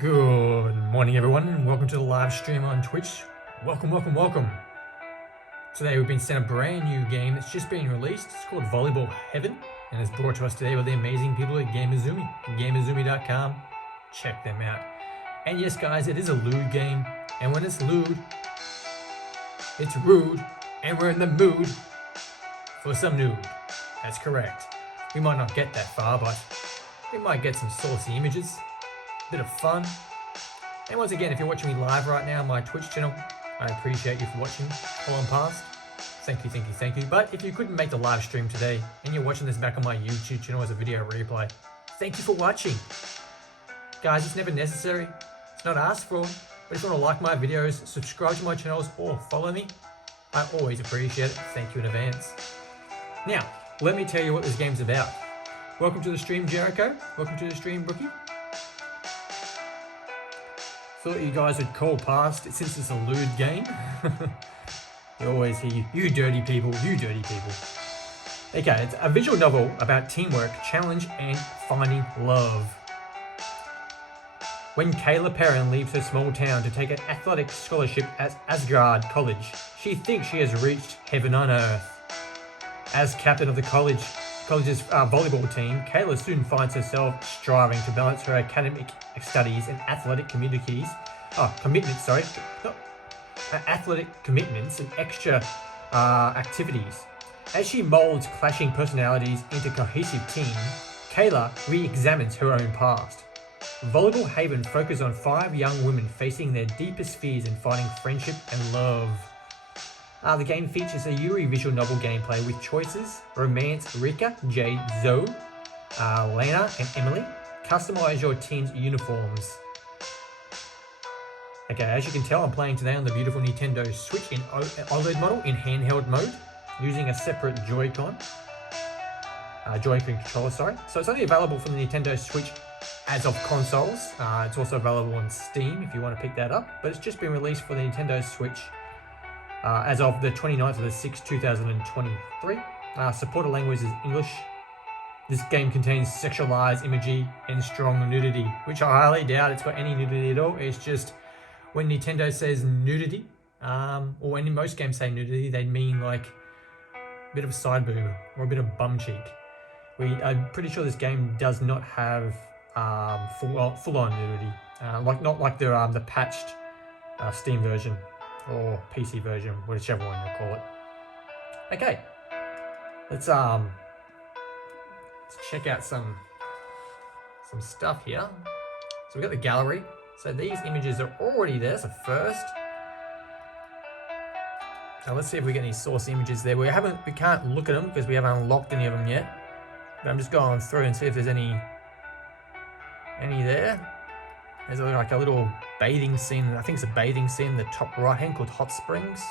Good morning everyone and welcome to the live stream on Twitch. Welcome. Today we've been sent a brand new game that's just been released. It's called Volleyball Heaven and it's brought to us today by the amazing people at Gamuzumi. Gamuzumi.com. Check them out. And yes guys, it is a lewd game, and when it's lewd, it's rude, and we're in the mood for some nude. That's correct. We might not get that far, but we might get some saucy images. Bit of fun. And once again, if you're watching me live right now on my Twitch channel, I appreciate you for watching all on past. Thank you. But if you couldn't make the live stream today and you're watching this back on my YouTube channel as a video replay, thank you for watching. Guys, it's never necessary. It's not asked for. But if you want to like my videos, subscribe to my channels, or follow me, I always appreciate it. Thank you in advance. Now, let me tell you what this game's about. Welcome to the stream, Jericho. Welcome to the stream, Brookie. Thought you guys would call past it since it's a lewd game. You always hear, you dirty people. Okay, it's a visual novel about teamwork, challenge, and finding love. When Kayla Perrin leaves her small town to take an athletic scholarship at Asgard College, she thinks she has reached heaven on earth. As captain of the college's volleyball team, Kayla soon finds herself striving to balance her academic studies and athletic commitments and extra activities. As she molds clashing personalities into a cohesive team, Kayla re-examines her own past. Volleyball Haven focuses on 5 young women facing their deepest fears and finding friendship and love. The game features a Yuri visual novel gameplay with choices: romance, Rika, Jade, Zoe, Lena, and Emily. Customize your team's uniforms. Okay, as you can tell, I'm playing today on the beautiful Nintendo Switch in OLED model in handheld mode, using a separate Joy-Con controller, sorry. So it's only available for the Nintendo Switch as of consoles. It's also available on Steam if you want to pick that up, but it's just been released for the Nintendo Switch as of the 29th of the 6th, 2023. Supported language is English. This game contains sexualized imagery and strong nudity, which I highly doubt it's got any nudity at all. It's just when Nintendo says nudity, or when most games say nudity, they mean like a bit of side boob or a bit of bum cheek. I'm pretty sure this game does not have full-on nudity, not like the patched Steam version or PC version, whichever one you call it. Okay, let's check out some stuff here. So we've got the gallery. So these images are already there, so first. Now let's see if we get any source images there. We can't look at them because we haven't unlocked any of them yet. But I'm just going through and see if there's any there. There's like a little bathing scene. I think it's a bathing scene in the top right hand called Hot Springs.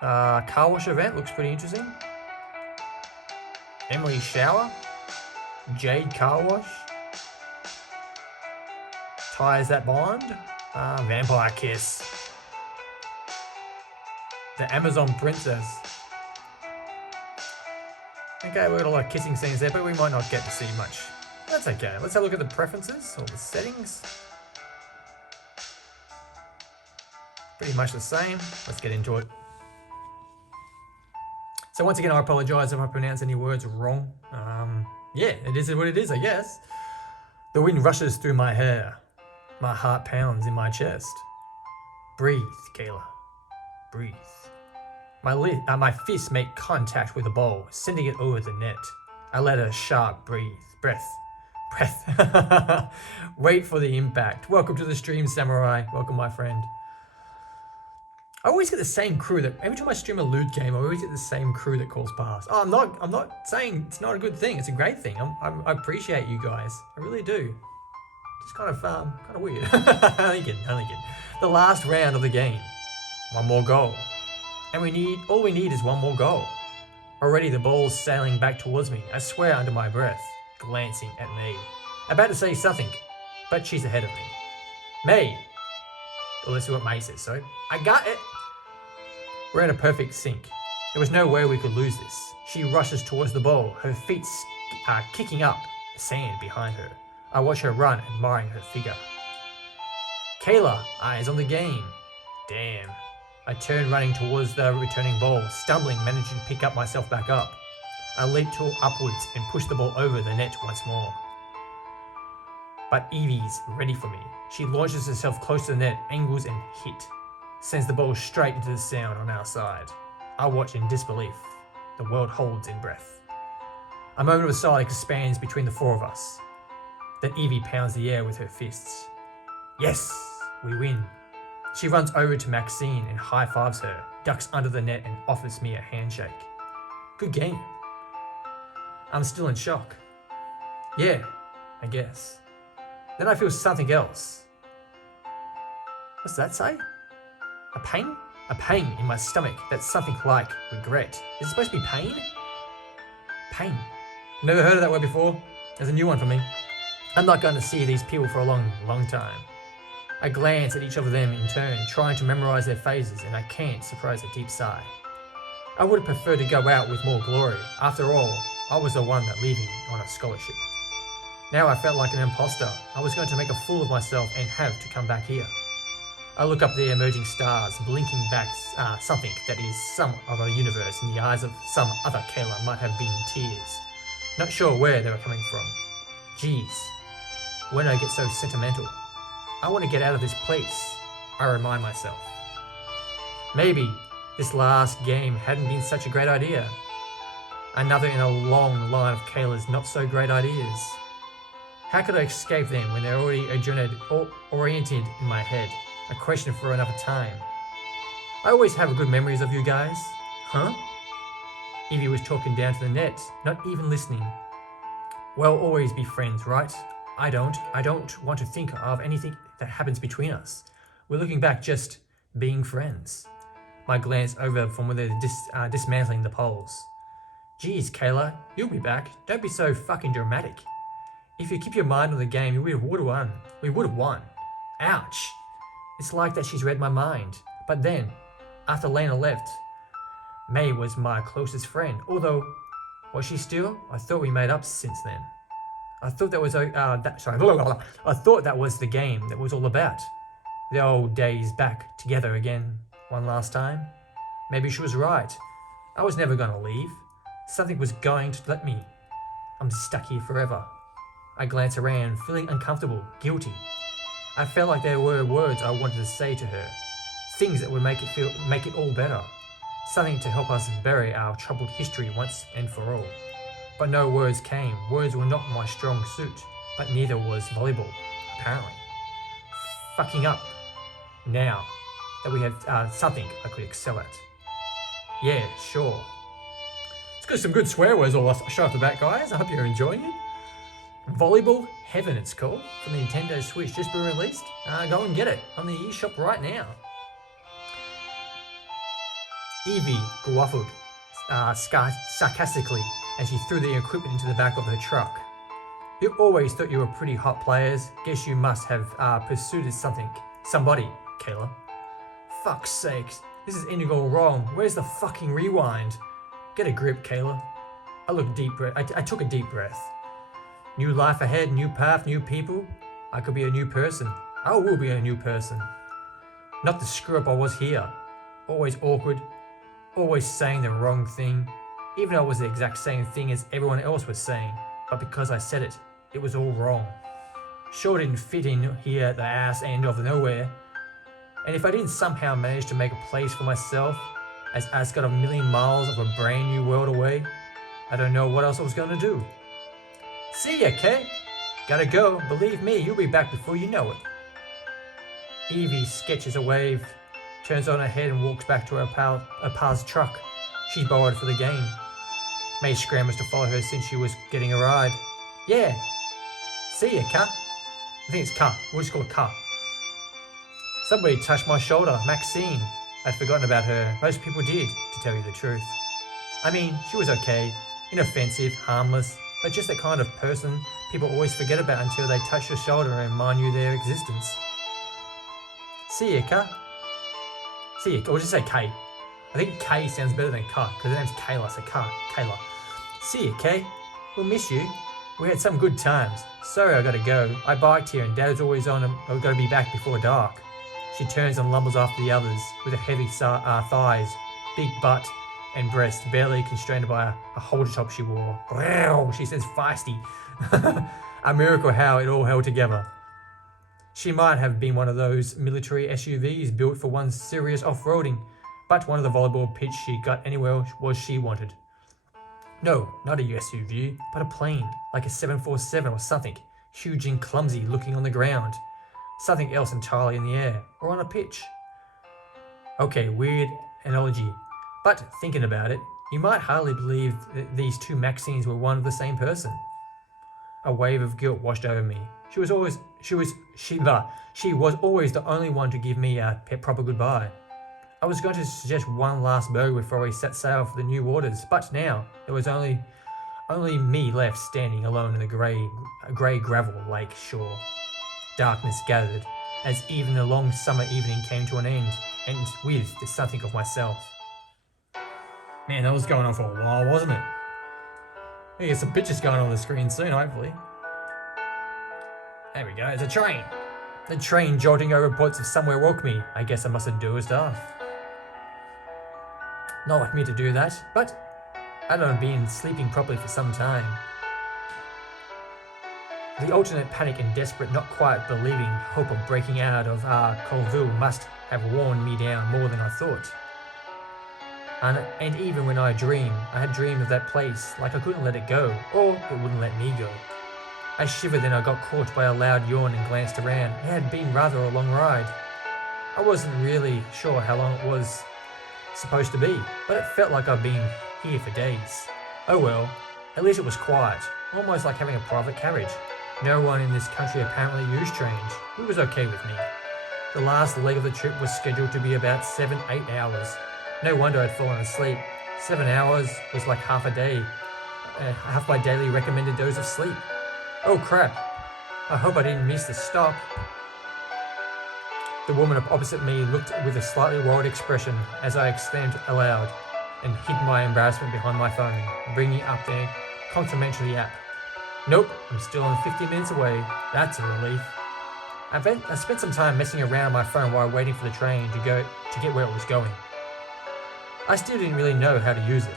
Car wash event looks pretty interesting. Emily's shower. Jade car wash. Ties that bond. Vampire kiss. The Amazon princess. Okay, we've got a lot of kissing scenes there, but we might not get to see much. That's okay. Let's have a look at the preferences or the settings. Pretty much the same. Let's get into it. So once again, I apologize if I pronounce any words wrong. Yeah, it is what it is, I guess. The wind rushes through my hair. My heart pounds in my chest. Breathe, Kayla. Breathe. My fists make contact with the ball, sending it over the net. I let a sharp breath. Wait for the impact. Welcome to the stream, Samurai. Welcome, my friend. I always get the same crew that every time I stream a lewd game, I always get the same crew that calls past. Oh, I'm not saying it's not a good thing. It's a great thing. I appreciate you guys. I really do. It's kind of weird. Only kidding. The last round of the game. One more goal. And all we need is one more goal. Already the ball's sailing back towards me. I swear under my breath, glancing at me. About to say something, but she's ahead of me. May. Well, let's see what May says. So, I got it. We're in a perfect sync. There was no way we could lose this. She rushes towards the ball, her feet kicking up the sand behind her. I watch her run, admiring her figure. Kayla, eyes on the game. Damn. I turn running towards the returning ball, stumbling, managing to pick up myself back up. I leap upwards and push the ball over the net once more. But Evie's ready for me. She launches herself close to the net, angles and hit. Sends the ball straight into the sound on our side. I watch in disbelief. The world holds in breath. A moment of silence expands between the four of us. Then Evie pounds the air with her fists. Yes, we win. She runs over to Maxine and high-fives her, ducks under the net and offers me a handshake. Good game. I'm still in shock. Yeah, I guess. Then I feel something else. What's that say? A pain? A pain in my stomach that's something like regret. Is it supposed to be pain? Pain. Never heard of that word before. There's a new one for me. I'm not going to see these people for a long time. I glance at each of them in turn, trying to memorize their phases, and I can't suppress a deep sigh. I would have preferred to go out with more glory. After all, I was the one that leaving on a scholarship. Now I felt like an imposter. I was going to make a fool of myself and have to come back here. I look up the emerging stars, blinking back something that is some other universe in the eyes of some other Kayla might have been tears. Not sure where they were coming from. Geez, when did I get so sentimental? I want to get out of this place, I remind myself. Maybe this last game hadn't been such a great idea. Another in a long line of Kayla's not so great ideas. How could I escape them when they're already oriented in my head? A question for another time. I always have good memories of you guys. Huh? Evie was talking down to the net, not even listening. We'll always be friends, right? I don't want to think of anything that happens between us. We're looking back just being friends. My glance over from where they're dismantling the poles. Geez, Kayla, you'll be back. Don't be so fucking dramatic. If you keep your mind on the game, we would have won. We would have won. Ouch. It's like that she's read my mind. But then, after Lena left, May was my closest friend. Although, was she still? I thought we made up since then. I thought that was I thought that was the game that was all about. The old days back together again, one last time. Maybe she was right. I was never gonna leave. Something was going to let me. I'm stuck here forever. I glance around, feeling uncomfortable, guilty. I felt like there were words I wanted to say to her. Things that would make it all better. Something to help us bury our troubled history once and for all. But no words came. Words were not my strong suit, but neither was volleyball, apparently. Fucking up. Now that we have something I could excel at. Yeah, sure. It's got some good swear words all straight off the bat, guys. I hope you're enjoying it. Volleyball Heaven, it's called, from the Nintendo Switch, just been released. Go and get it on the eShop right now. Evie guffawed sarcastically as she threw the equipment into the back of her truck. You always thought you were pretty hot players. Guess you must have pursued somebody, Kayla. Fuck's sakes, this is ending all wrong. Where's the fucking rewind? Get a grip, Kayla. I took a deep breath. New life ahead, new path, new people. I could be a new person. I will be a new person. Not the screw up I was here. Always awkward. Always saying the wrong thing. Even though it was the exact same thing as everyone else was saying. But because I said it, it was all wrong. Sure didn't fit in here at the ass end of nowhere. And if I didn't somehow manage to make a place for myself, as Asgard a million miles of a brand new world away, I don't know what else I was gonna do. See ya, Kay. Gotta go. Believe me, you'll be back before you know it. Evie sketches a wave, turns on her head and walks back to her pa's truck she borrowed for the game. May scrambles to follow her since she was getting a ride. Yeah. See ya, Ka. I think it's Ka. We'll just call it Ka. Somebody touched my shoulder, Maxine. I'd forgotten about her. Most people did, to tell you the truth. I mean, she was okay. Inoffensive, harmless, but just the kind of person people always forget about until they touch your shoulder and remind you their existence. See ya, Ka. See ya, or just say Kay. I think Kay sounds better than Ka, because her name's Kayla, so Ka, Kayla. See ya, Kay. We'll miss you. We had some good times. Sorry, I gotta go. I biked here and Dad's always on I've gotta be back before dark. She turns and lumbles after the others with her heavy thighs, big butt, and breast, barely constrained by a halter top she wore. Wow, she says feisty. A miracle how it all held together. She might have been one of those military SUVs built for one serious off-roading, but one of the volleyball pitch she got anywhere was she wanted. No, not a SUV, but a plane, like a 747 or something, huge and clumsy looking on the ground. Something else entirely in the air, or on a pitch. Okay, weird analogy, but thinking about it, you might hardly believe that these two Maxines were one of the same person. A wave of guilt washed over me. She was always the only one to give me a proper goodbye. I was going to suggest one last burger before we set sail for the new waters, but now there was only me left standing alone in the grey gravel lake shore. Darkness gathered as even the long summer evening came to an end, and with the something of myself. Man, that was going on for a while, wasn't it? We get some pictures going on the screen soon, hopefully. There we go, it's a train. The train jolting over reports of somewhere woke me. I guess I must have dozed off. Not like me to do that, but I don't have been sleeping properly for some time. The alternate panic and desperate, not quite believing hope of breaking out of Colville must have worn me down more than I thought. And even when I had dreamed of that place, like I couldn't let it go, or it wouldn't let me go. I shivered, then I got caught by a loud yawn and glanced around. It had been rather a long ride. I wasn't really sure how long it was supposed to be, but it felt like I'd been here for days. Oh well, at least it was quiet, almost like having a private carriage. No one in this country apparently used trains. It was okay with me. The last leg of the trip was scheduled to be about 7-8 hours. No wonder I'd fallen asleep. 7 hours was like half a day, half my daily recommended dose of sleep. Oh crap, I hope I didn't miss the stop. The woman opposite me looked with a slightly worried expression as I exclaimed aloud and hid my embarrassment behind my phone, bringing up the complimentary app. Nope, I'm still on 50 minutes away. That's a relief. I spent some time messing around on my phone while waiting for the train to get where it was going. I still didn't really know how to use it.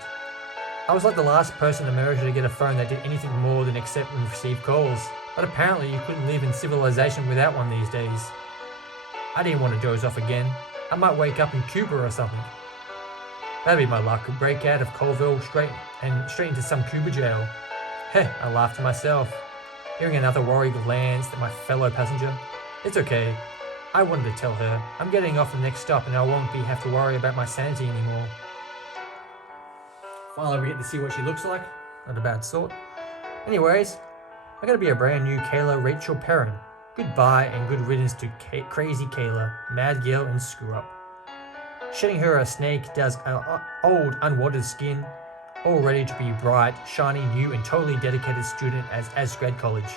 I was like the last person in America to get a phone that did anything more than accept and receive calls, but apparently you couldn't live in civilization without one these days. I didn't want to doze off again. I might wake up in Cuba or something. That'd be my luck, break out of Colville straight into some Cuba jail. Heh, I laughed to myself, hearing another worry glance at my fellow passenger. It's okay. I wanted to tell her. I'm getting off the next stop and I won't have to worry about my sanity anymore. Finally we get to see what she looks like. Not a bad sort. Anyways, I gotta be a brand new Kayla Rachel Perrin. Goodbye and good riddance to crazy Kayla, mad girl and screw up. Shedding her a snake does old unwanted skin, all ready to be bright, shiny, new and totally dedicated student at Asgrad College,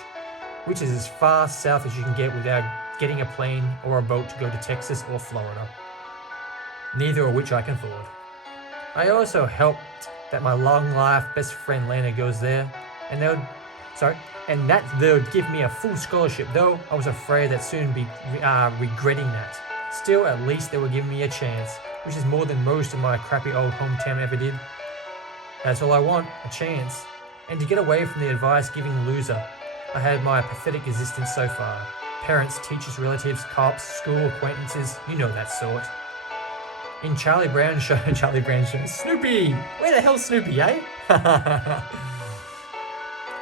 which is as far south as you can get without getting a plane or a boat to go to Texas or Florida. Neither of which I can afford. I also helped that my long-life best friend Lena goes there, and that they would give me a full scholarship, though I was afraid that soon be regretting that. Still, at least they were giving me a chance, which is more than most of my crappy old hometown ever did. That's all I want, a chance. And to get away from the advice-giving loser I had my pathetic existence so far. Parents, teachers, relatives, cops, school acquaintances, you know that sort. In Charlie Brown Show, Snoopy! Where the hell's Snoopy, eh?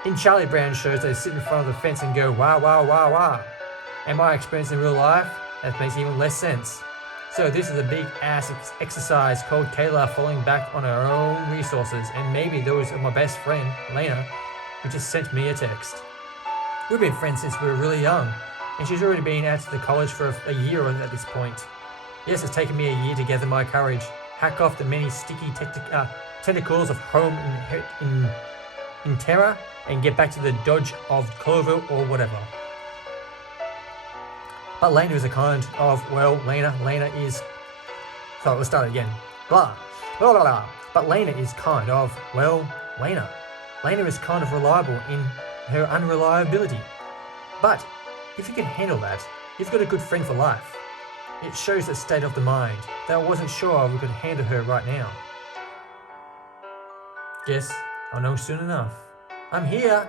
In Charlie Brown shows, they sit in front of the fence and go, wah, wah, wah, wah. And my experience in real life, that makes even less sense. So this is a big ass exercise called Kayla falling back on her own resources and maybe those of my best friend, Lena, who just sent me a text. We've been friends since we were really young, and she's already been out to the college for a year at this point. Yes, it's taken me a year to gather my courage, hack off the many sticky tentacles of home in terror, and get back to the dodge of Clover or whatever. But Lena is a kind of, Lena is... So let's start again. Blah, blah, blah, blah. But Lena is kind of, Lena is kind of reliable her unreliability. But if you can handle that, you've got a good friend for life. It shows the state of the mind that I wasn't sure we could handle her right now. Guess I'll know soon enough. I'm here.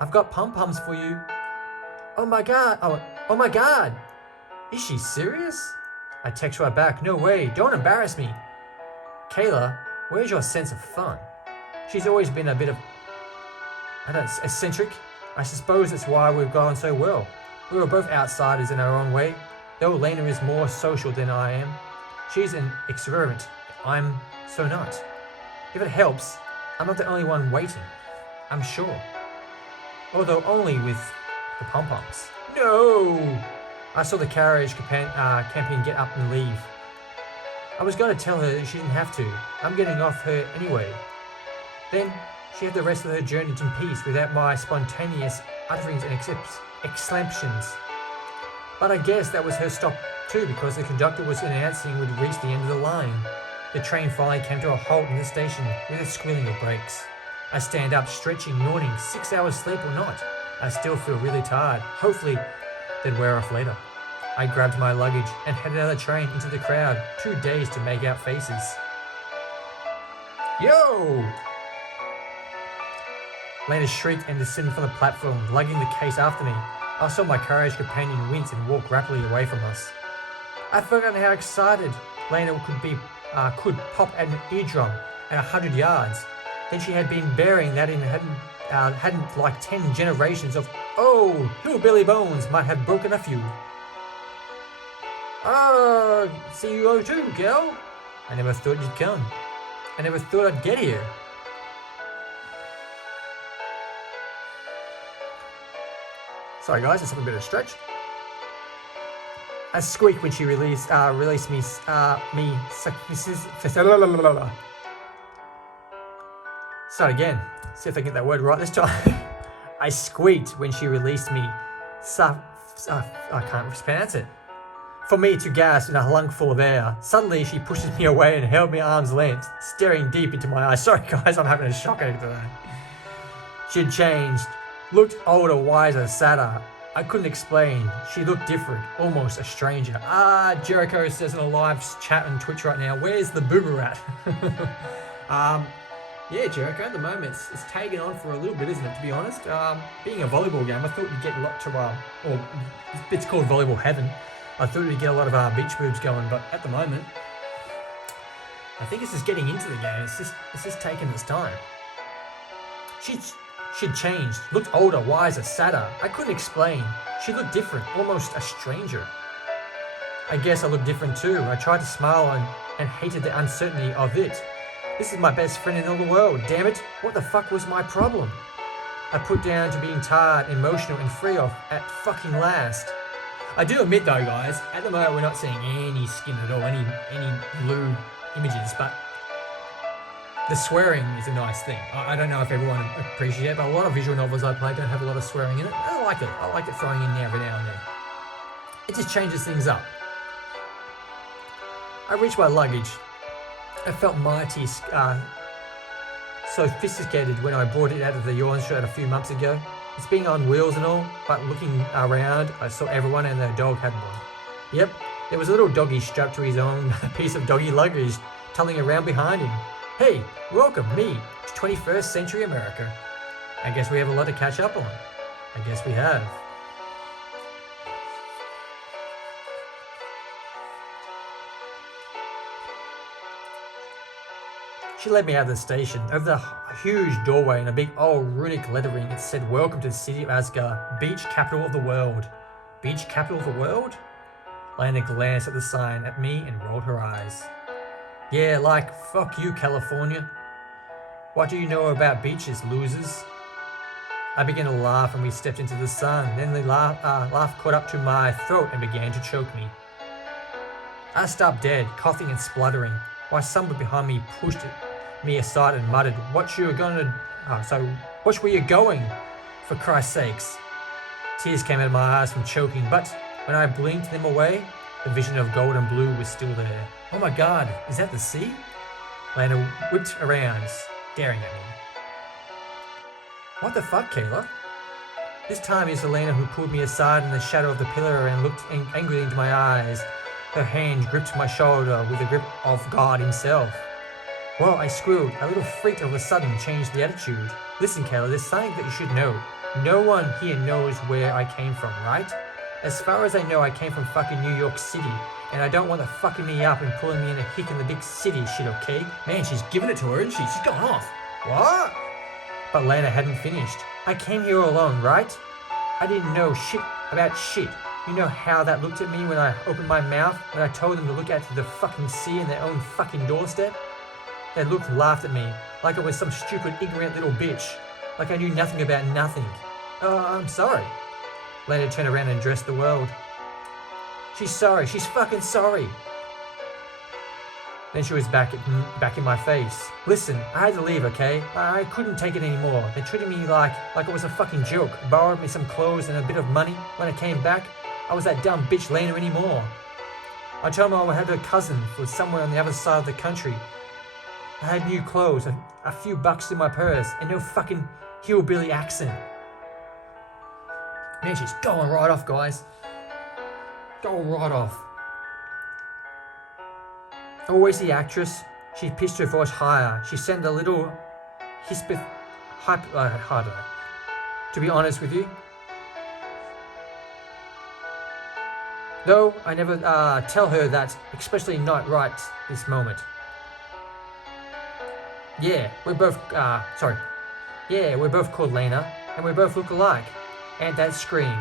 I've got pom-poms for you. Oh my god. Oh my god. Is she serious? I text right back. No way. Don't embarrass me. Kayla, where's your sense of fun? She's always been a bit of, eccentric. I suppose that's why we've gone so well. We were both outsiders in our own way, though Lena is more social than I am. She's an extrovert. I'm so not. If it helps, I'm not the only one waiting. I'm sure. Although only with the pom-poms. No! I saw the carriage champion get up and leave. I was going to tell her that she didn't have to. I'm getting off her anyway. Then she had the rest of her journey in peace without my spontaneous utterings and exclamations. But I guess that was her stop too, because the conductor was announcing we'd reached the end of the line. The train finally came to a halt in the station with a squealing of brakes. I stand up, stretching, yawning. 6 hours sleep or not, I still feel really tired. Hopefully they'd wear off later. I grabbed my luggage and headed out of the train into the crowd, too dazed to make out faces. Yo! Lena shrieked and descended from the platform, lugging the case after me. I saw my carriage companion wince and walk rapidly away from us. I forgot how excited Lena could pop at an eardrum at 100 yards. Then she had been bearing that in hadn't like 10 generations of, oh, hillbilly bones might have broken a few. See you too, girl. I never thought you'd come. I never thought I'd get here. Sorry guys, just having a bit of a stretch. I squeaked when she released me. Start again. See if I get that word right this time. I squeaked when she released me. I can't pronounce it. For me to gasp in a lung full of air. Suddenly she pushes me away and held me arm's length, staring deep into my eyes. Sorry guys, I'm having a shocker today. She had changed. Looked older, wiser, sadder. I couldn't explain. She looked different, almost a stranger. Jericho says in a live chat on Twitch right now, where's the boomer at? Yeah, Jericho, at the moment it's taken on for a little bit, isn't it, to be honest? Being a volleyball game, I thought we'd get a lot to, it's called Volleyball Heaven. I thought we'd get a lot of beach boobs going, but at the moment, I think it's just getting into the game. It's just taking its time. She'd changed, looked older, wiser, sadder. I couldn't explain. She looked different, almost a stranger. I guess I looked different too. I tried to smile and hated the uncertainty of it. This is my best friend in all the world. Damn it, what the fuck was my problem? I put down to being tired, emotional, and free off at fucking last. I do admit though, guys, at the moment we're not seeing any skin at all, any lewd images, but the swearing is a nice thing. I don't know if everyone appreciates it, but a lot of visual novels I play don't have a lot of swearing in it. I like it. I like it throwing in there every now and then. It just changes things up. I reached my luggage. I felt mighty sophisticated when I brought it out of the yawn shirt a few months ago. It's being on wheels and all, but looking around, I saw everyone and their dog had one. Yep, there was a little doggy strapped to his own piece of doggy luggage, tulling around behind him. Hey, welcome me to 21st century America. I guess we have a lot to catch up on. I guess we have. She led me out of the station. Over the huge doorway in a big old runic lettering, it said, "Welcome to the city of Asgard, beach capital of the world." Beach capital of the world? Lena glanced at the sign at me and rolled her eyes. Yeah, like, fuck you, California. What do you know about beaches, losers? I began to laugh and we stepped into the sun. Then the laugh caught up to my throat and began to choke me. I stopped dead, coughing and spluttering, while someone behind me pushed me aside and muttered, Which were you going? For Christ's sakes. Tears came out of my eyes from choking, but when I blinked them away, the vision of gold and blue was still there. Oh my god, is that the sea? Lena whipped around, staring at me. What the fuck, Kayla? This time it's Elena who pulled me aside in the shadow of the pillar and looked angrily into my eyes. Her hand gripped my shoulder with the grip of God himself. Well, I squealed. A little freak of a sudden changed the attitude. Listen, Kayla, there's something that you should know. No one here knows where I came from, right? As far as I know, I came from fucking New York City, and I don't want that fucking me up and pulling me in a hick in the big city shit, okay? Man, she's giving it to her, isn't she? She's going off. What? But Lena hadn't finished. I came here all alone, right? I didn't know shit about shit. You know how that looked at me when I opened my mouth, when I told them to look out to the fucking sea in their own fucking doorstep? They looked and laughed at me, like I was some stupid, ignorant little bitch. Like I knew nothing about nothing. Oh, I'm sorry. Lena turned around and addressed the world. She's sorry. She's fucking sorry. Then she was back in my face. Listen, I had to leave, okay? I couldn't take it anymore. They treated me like it was a fucking joke. Borrowed me some clothes and a bit of money. When I came back, I was that dumb bitch Lena anymore. I told them I had her cousin was somewhere on the other side of the country. I had new clothes, a few bucks in my purse, and no fucking hillbilly accent. Man, she's going right off, guys. Going right off. Always the actress. She pitched her voice higher. She sent a little harder. To be honest with you. Though I never tell her that, especially not right this moment. Yeah, we're both called Lena, and we both look alike. And that scream.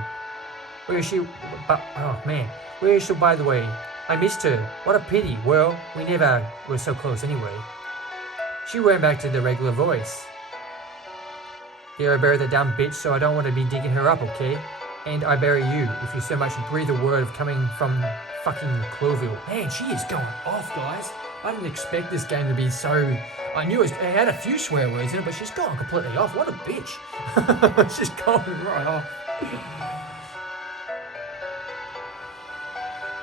Where is she? Oh man, where is she, by the way? I missed her. What a pity. Well, we never were so close anyway. She went back to the regular voice. There, I bury the dumb bitch, so I don't want to be digging her up, okay? And I bury you if you so much breathe a word of coming from fucking Cloville. Man, she is going off, guys. I didn't expect this game to be so... I knew it had a few swear words in it, but she's gone completely off. What a bitch. She's going right off.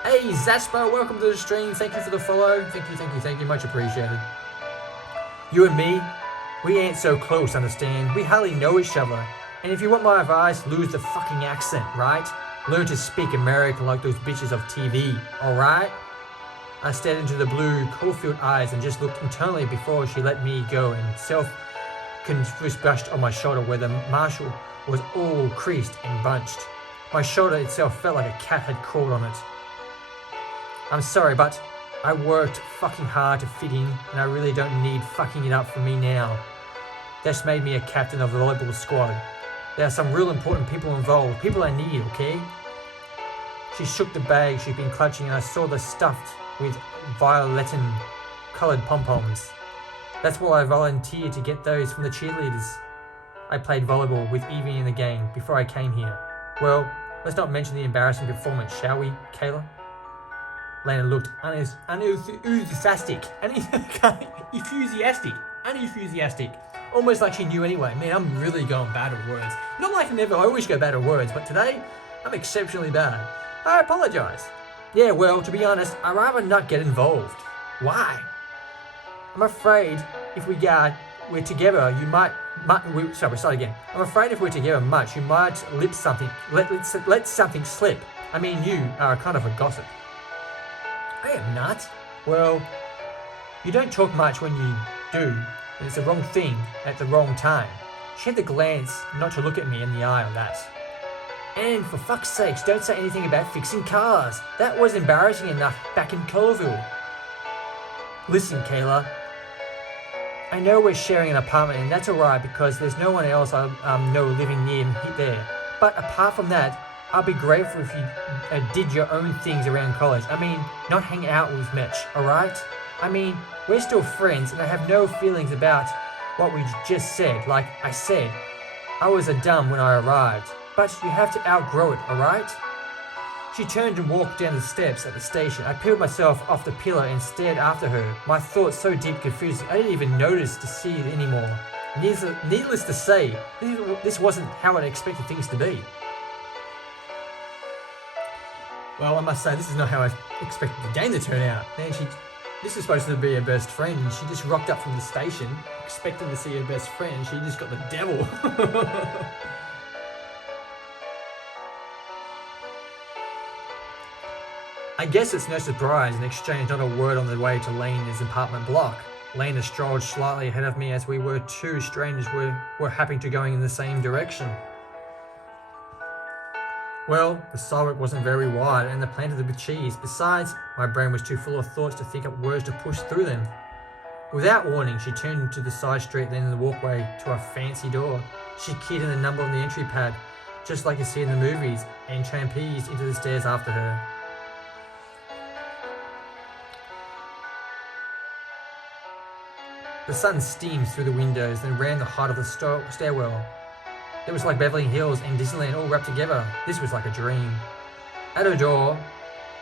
Hey, Zaspo, welcome to the stream. Thank you for the follow. Thank you. Much appreciated. You and me, we ain't so close, understand? We hardly know each other. And if you want my advice, lose the fucking accent, right? Learn to speak American like those bitches of TV, alright? I stared into the blue, coal-filled eyes and just looked internally before she let me go and self-confused brushed on my shoulder where the marshal was all creased and bunched. My shoulder itself felt like a cat had crawled on it. I'm sorry, but I worked fucking hard to fit in and I really don't need fucking it up for me now. That's made me a captain of the volleyball squad. There are some real important people involved, people I need, okay? She shook the bag she'd been clutching and I saw the stuffed with violetin coloured pom-poms. That's why I volunteered to get those from the cheerleaders. I played volleyball with Evie in the gang before I came here. Well, let's not mention the embarrassing performance, shall we, Kayla? Lena looked enthusiastic, almost like she knew anyway. Man, I'm really going bad at words. Not like I always go bad at words, but today, I'm exceptionally bad. I apologise. Yeah, well, to be honest, I'd rather not get involved. Why? I'm afraid if we're together, you might start again. I'm afraid if we're together much, you might let something slip. I mean, you are kind of a gossip. I am not. Well, you don't talk much when you do, and it's the wrong thing at the wrong time. She had the glance not to look at me in the eye on that. And for fuck's sakes, don't say anything about fixing cars. That was embarrassing enough back in Colville. Listen, Kayla. I know we're sharing an apartment and that's alright because there's no one else I know living near there. But apart from that, I'll be grateful if you did your own things around college. I mean, not hang out with Mitch, alright? I mean, we're still friends and I have no feelings about what we just said. Like I said, I was a dumb when I arrived. But you have to outgrow it, alright? She turned and walked down the steps at the station. I peeled myself off the pillar and stared after her, my thoughts so deep confused I didn't even notice to see it anymore. Needless to say, this wasn't how I'd expected things to be. Well, I must say, this is not how I expected the game to turn out. Man, this is supposed to be her best friend, and she just rocked up from the station, expecting to see her best friend, and she just got the devil. I guess it's no surprise and exchanged not a word on the way to Lena's apartment block. Lena strolled slightly ahead of me as we were two strangers were happening to going in the same direction. Well, the sidewalk wasn't very wide and the planted with cheese. Besides, my brain was too full of thoughts to think up words to push through them. Without warning, she turned to the side street, then the walkway to a fancy door. She keyed in the number on the entry pad, just like you see in the movies, and trampeded into the stairs after her. The sun steamed through the windows, then ran the height of the stairwell. It was like Beverly Hills and Disneyland all wrapped together. This was like a dream. At her door,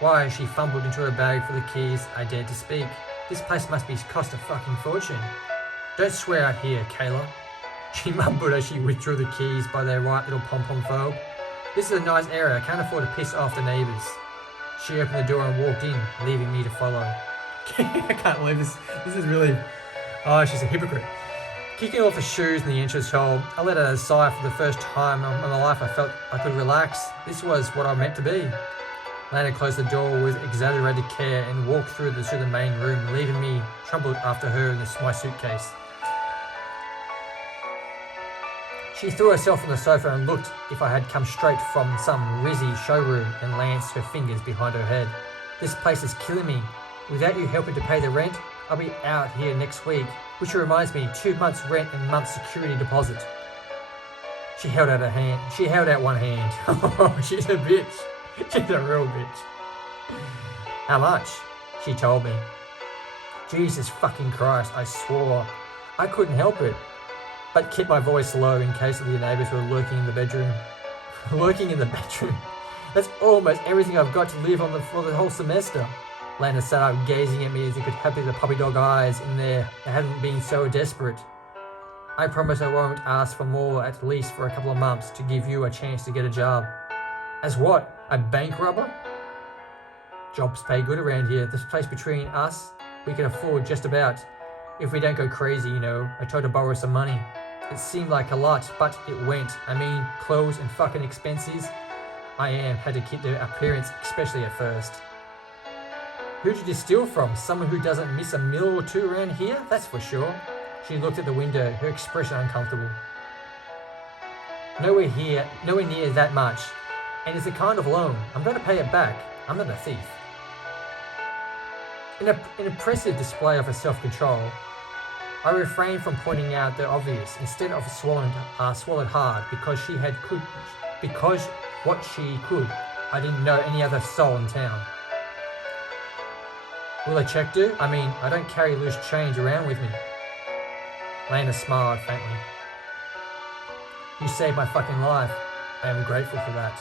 why she fumbled into her bag for the keys, I dared to speak. This place must be cost a fucking fortune. Don't swear out here, Kayla. She mumbled as she withdrew the keys by their right little pom-pom fob. This is a nice area, I can't afford to piss off the neighbours. She opened the door and walked in, leaving me to follow. I can't believe this. This is really... Oh, she's a hypocrite. Kicking off her shoes in the entrance hall, I let out a sigh. For the first time in my life I felt I could relax. This was what I meant to be. Lana closed the door with exaggerated care and walked to the main room, leaving me trembled after her in my suitcase. She threw herself on the sofa and looked if I had come straight from some rizzy showroom and lanced her fingers behind her head. This place is killing me. Without you helping to pay the rent, I'll be out here next week, which reminds me, 2 months rent and month's security deposit. She held out her hand. She held out one hand. Oh, she's a bitch. She's a real bitch. How much? She told me. Jesus fucking Christ, I swore. I couldn't help it, but kept my voice low in case of the neighbours were lurking in the bedroom. Lurking in the bedroom. That's almost everything I've got to live on for the whole semester. Lana sat up, gazing at me as if it had the puppy dog eyes in there that hadn't been so desperate. I promise I won't ask for more, at least for a couple of months, to give you a chance to get a job. As what? A bank robber? Jobs pay good around here. This place between us, we can afford just about. If we don't go crazy, you know. I tried to borrow some money. It seemed like a lot, but it went. I mean, clothes and fucking expenses. Had to keep the appearance, especially at first. Who did you steal from? Someone who doesn't miss a meal or two around here? That's for sure. She looked at the window, her expression uncomfortable. Nowhere near that much. And it's a kind of loan. I'm going to pay it back. I'm not a thief. In an impressive display of her self-control, I refrained from pointing out the obvious. Instead of swallowed hard because what she could. I didn't know any other soul in town. Will a check do? I mean, I don't carry loose change around with me. Lana smiled faintly. You saved my fucking life. I am grateful for that.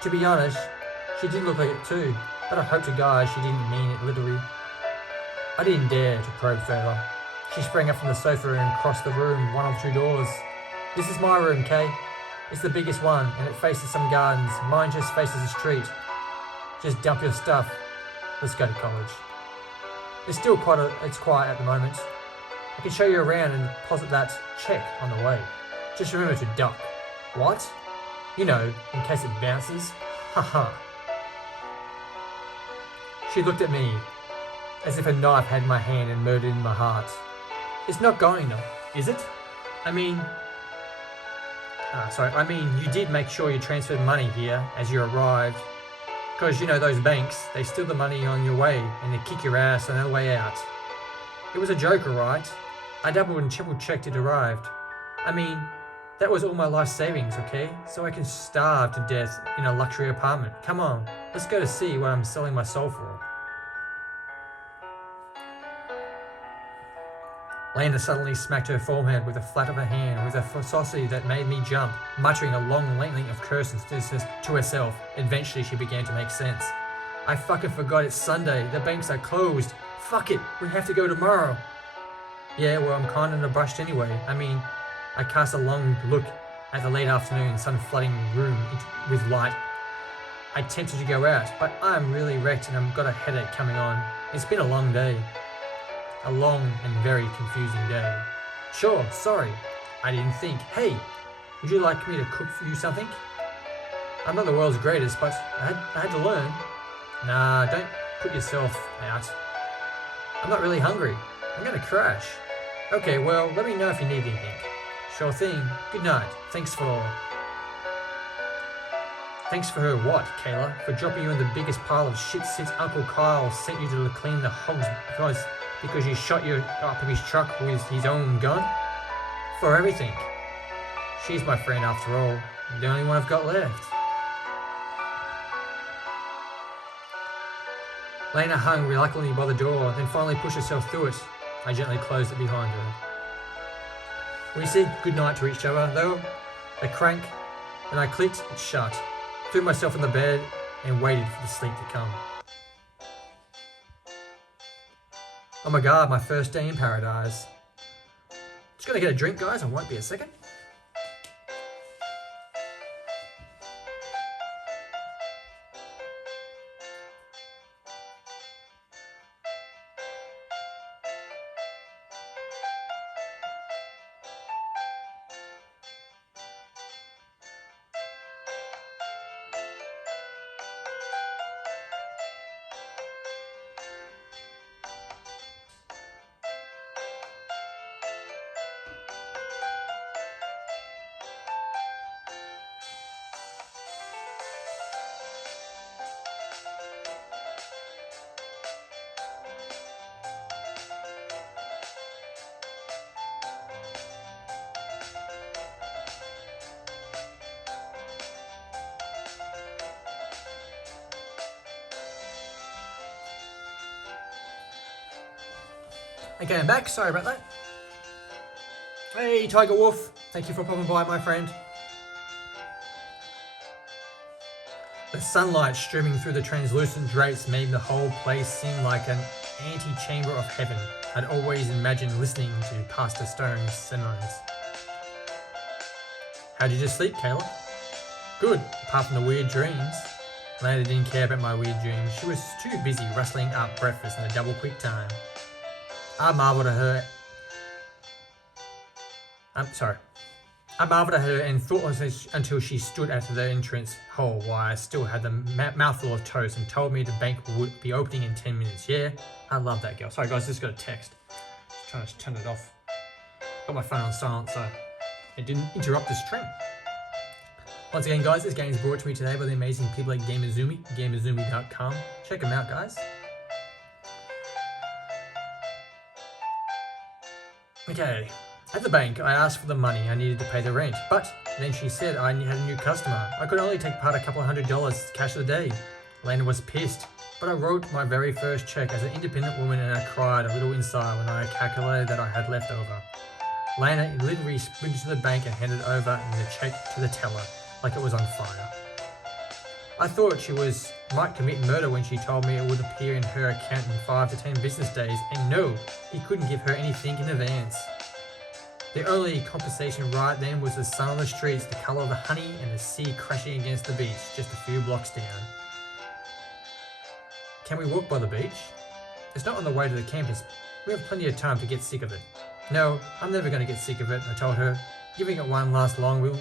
To be honest, she did look like it too, but I hope to God she didn't mean it literally. I didn't dare to probe further. She sprang up from the sofa and crossed the room, one of two doors. This is my room, Kay. It's the biggest one, and it faces some gardens. Mine just faces the street. Just dump your stuff. Let's go to college. It's quiet at the moment. I can show you around and deposit that check on the way. Just remember to duck. What? You know, in case it bounces. Haha. She looked at me, as if a knife had my hand and murdered in my heart. It's not going though, is it? I mean, you did make sure you transferred money here as you arrived. Because, you know, those banks, they steal the money on your way and they kick your ass on their way out. It was a joke, alright? I doubled and triple checked it arrived. I mean, that was all my life savings, okay? So I can starve to death in a luxury apartment. Come on, let's go to see what I'm selling my soul for. Lana suddenly smacked her forehead with the flat of her hand with a ferocity that made me jump, muttering a long litany of curses to herself. Eventually she began to make sense. I fucking forgot it's Sunday. The banks are closed. Fuck it, we have to go tomorrow. Yeah, well, I'm kind of in a rush anyway. I mean, I cast a long look at the late afternoon sun flooding room with light. I tempted to go out, but I'm really wrecked and I've got a headache coming on. It's been a long day. A long and very confusing day. Sure, sorry. I didn't think. Hey, would you like me to cook for you something? I'm not the world's greatest, but I had to learn. Nah, don't put yourself out. I'm not really hungry. I'm gonna crash. Okay, well, let me know if you need anything. Sure thing. Good night. Thanks for her what, Kayla? For dropping you in the biggest pile of shit since Uncle Kyle sent you to clean the hogs because you shot you up of his truck with his own gun? For everything. She's my friend after all. The only one I've got left. Lena hung reluctantly by the door, then finally pushed herself through it. I gently closed it behind her. We said goodnight to each other, though. A crank, and I clicked it shut, threw myself in the bed, and waited for the sleep to come. Oh my god, my first day in paradise. Just gonna get a drink, guys. I won't be a second. Okay, I'm back. Sorry about that. Hey, Tiger Wolf. Thank you for popping by, my friend. The sunlight streaming through the translucent drapes made the whole place seem like an antechamber of heaven. I'd always imagined listening to Pastor Stone's sermons. How did you sleep, Kayla? Good, apart from the weird dreams. Lana didn't care about my weird dreams. She was too busy rustling up breakfast in a double quick time. I marveled at her and thought until she stood at the entrance hole while I still had the mouthful of toast and told me the bank would be opening in 10 minutes. Yeah, I love that girl. Sorry guys, just got a text. Just trying to turn it off. Got my phone on silent so it didn't interrupt the stream. Once again guys, this game is brought to me today by the amazing people at Gamuzumi, gamuzumi.com. Check them out guys. Okay, at the bank, I asked for the money I needed to pay the rent, but then she said I had a new customer. I could only take part $200 cash of the day. Lena was pissed, but I wrote my very first check as an independent woman and I cried a little inside when I calculated that I had left over. Lena literally sprinted to the bank and handed over the check to the teller like it was on fire. I thought she might commit murder when she told me it would appear in her account in 5 to 10 business days, and no, he couldn't give her anything in advance. The only compensation right then was the sun on the streets, the colour of the honey, and the sea crashing against the beach just a few blocks down. Can we walk by the beach? It's not on the way to the campus. We have plenty of time to get sick of it. No, I'm never going to get sick of it, I told her, giving it one last longing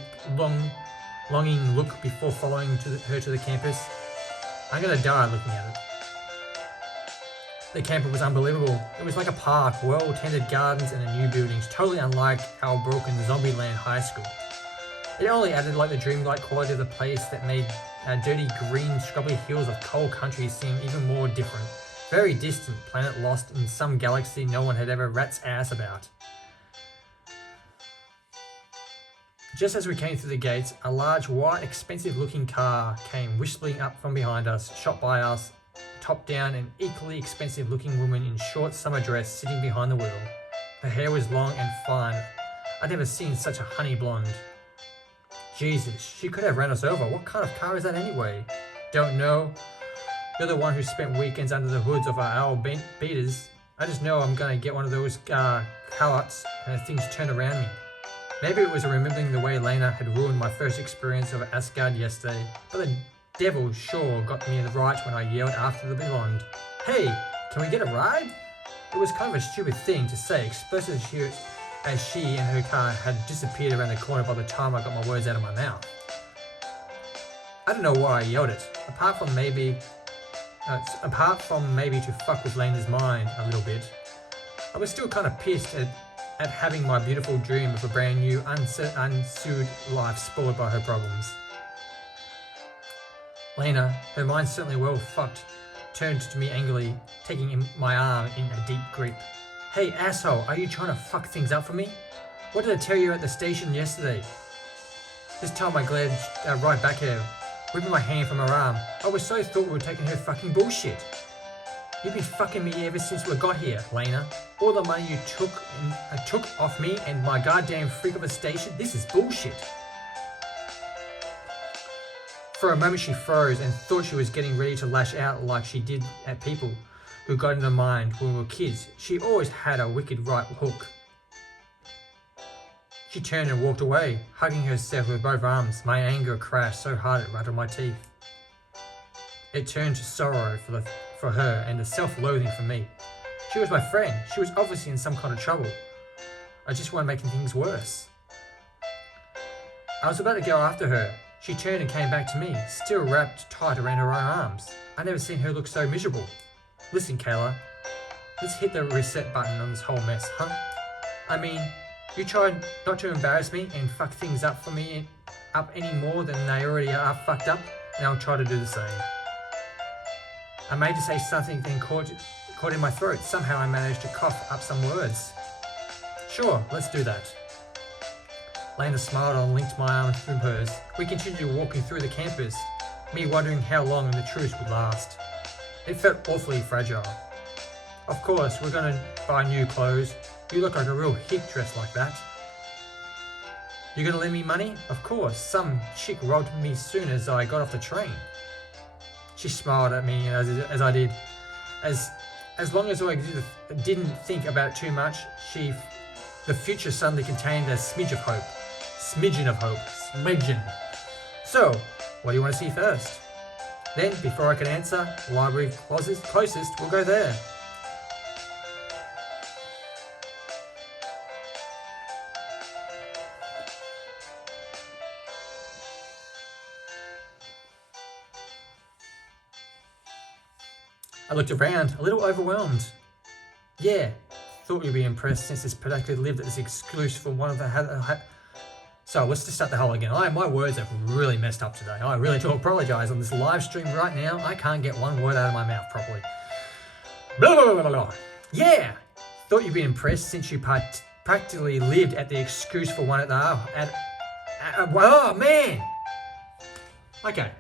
look before following her to the campus. I'm gonna die looking at it. The campus was unbelievable. It was like a park, well-tended gardens and new buildings, totally unlike our broken Zombieland high school. It only added like the dreamlike quality of the place that made our dirty green scrubby hills of coal country seem even more different. Very distant, planet lost in some galaxy no one had ever rat's ass about. Just as we came through the gates, a large, white, expensive-looking car came whistling up from behind us, shot by us, top down, an equally expensive-looking woman in short summer dress sitting behind the wheel. Her hair was long and fine. I'd never seen such a honey blonde. Jesus, she could have ran us over. What kind of car is that anyway? Don't know. You're the one who spent weekends under the hoods of our old beaters. I just know I'm gonna get one of those carrots and things turn around me. Maybe it was remembering the way Lena had ruined my first experience of Asgard yesterday, but the devil sure got me right when I yelled after the blonde. Hey, can we get a ride? It was kind of a stupid thing to say, especially as she and her car had disappeared around the corner by the time I got my words out of my mouth. I don't know why I yelled it, apart from maybe apart from maybe to fuck with Lena's mind a little bit, I was still kind of pissed at having my beautiful dream of a brand new, unsued life spoiled by her problems. Lena, her mind certainly well fucked, turned to me angrily, taking my arm in a deep grip. Hey asshole, are you trying to fuck things up for me? What did I tell you at the station yesterday? This time I glared right back at her, whipping my hand from her arm. I was so thought we were taking her fucking bullshit. You've been fucking me ever since we got here, Lena. All the money you took off me and my goddamn freak of a station, this is bullshit. For a moment she froze and thought she was getting ready to lash out like she did at people who got in her mind when we were kids. She always had a wicked right hook. She turned and walked away, hugging herself with both arms. My anger crashed so hard it rattled my teeth. It turned to sorrow for her and a self-loathing for me. She was my friend. She was obviously in some kind of trouble. I just wanted making things worse. I was about to go after her. She turned and came back to me, still wrapped tight around her own arms. I never seen her look so miserable. Listen, Kayla, let's hit the reset button on this whole mess, huh? I mean, you tried not to embarrass me and fuck things up for me up any more than they already are fucked up, and I'll try to do the same. I made to say something, then caught in my throat. Somehow I managed to cough up some words. Sure, let's do that. Lena smiled and linked my arm through hers. We continued walking through the campus, me wondering how long the truce would last. It felt awfully fragile. Of course, we're going to buy new clothes. You look like a real hick dressed like that. You gonna lend me money? Of course. Some chick robbed me soon as I got off the train. She smiled at me as I did. As long as I didn't think about it too much, the future suddenly contained a smidgen of hope. Smidgen. So, what do you want to see first? Then, before I could answer, the library closest, we'll go there. I looked around, a little overwhelmed. Yeah, thought you'd be impressed since this practically lived as exclusive from one of the... So let's just start the whole again. My words have really messed up today. I really do apologise on this live stream right now. I can't get one word out of my mouth properly. Blah, blah, blah, blah, blah. Yeah, thought you'd be impressed since you practically lived at the exclusive one at the... oh, man! Okay,